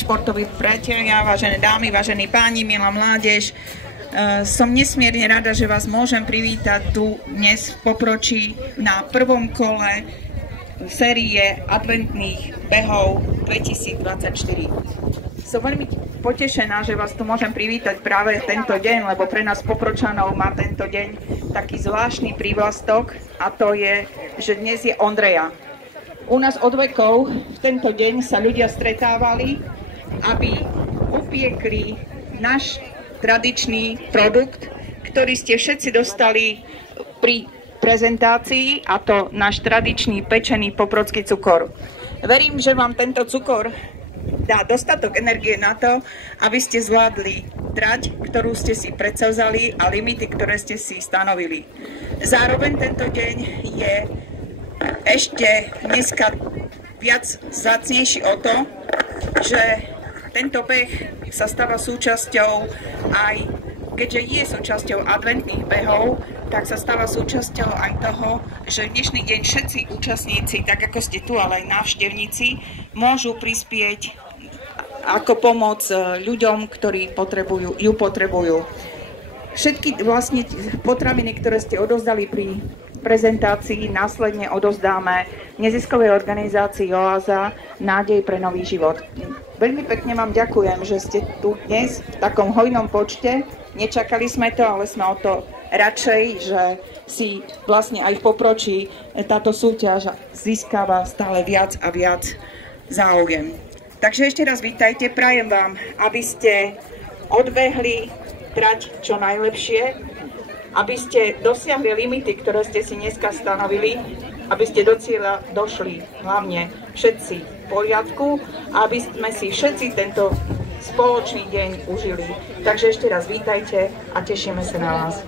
Športoví priatelia, vážené dámy, vážení páni, milá mládež, som nesmierne rada, že vás môžem privítať tu dnes v Popročí na prvom kole série adventných behov 2024. Som veľmi potešená, že vás tu môžem privítať práve tento deň, lebo pre nás Popročanov má tento deň taký zvláštny prívlastok, a to je, že dnes je Ondreja. U nás od vekov v tento deň sa ľudia stretávali, aby upiekli náš tradičný produkt, ktorý ste všetci dostali pri prezentácii, a to náš tradičný pečený poprocký cukor. Verím, že vám tento cukor dá dostatok energie na to, aby ste zvládli trať, ktorú ste si predsavzali, a limity, ktoré ste si stanovili. Zároveň tento deň je ešte dneska viac vzácnejší o to, že tento beh sa stáva súčasťou, aj keďže je súčasťou adventných behov, tak sa stáva súčasťou aj toho, že dnešný deň všetci účastníci, tak ako ste tu, ale aj návštevníci, môžu prispieť ako pomoc ľuďom, ktorí ju potrebujú. Všetky vlastne potraviny, ktoré ste odovzdali pri prezentácii, následne odovzdáme neziskovej organizácii Oáza Nádej pre nový život. Veľmi pekne vám ďakujem, že ste tu dnes v takom hojnom počte. Nečakali sme to, ale sme o to radšej, že si vlastne aj v Popročí táto súťaž získava stále viac a viac záujem. Takže ešte raz vítajte, prajem vám, aby ste odbehli trať čo najlepšie, aby ste dosiahli limity, ktoré ste si dneska stanovili, aby ste do cieľa došli hlavne všetci v poriadku, a aby sme si všetci tento spoločný deň užili. Takže ešte raz vítajte a tešíme sa na vás.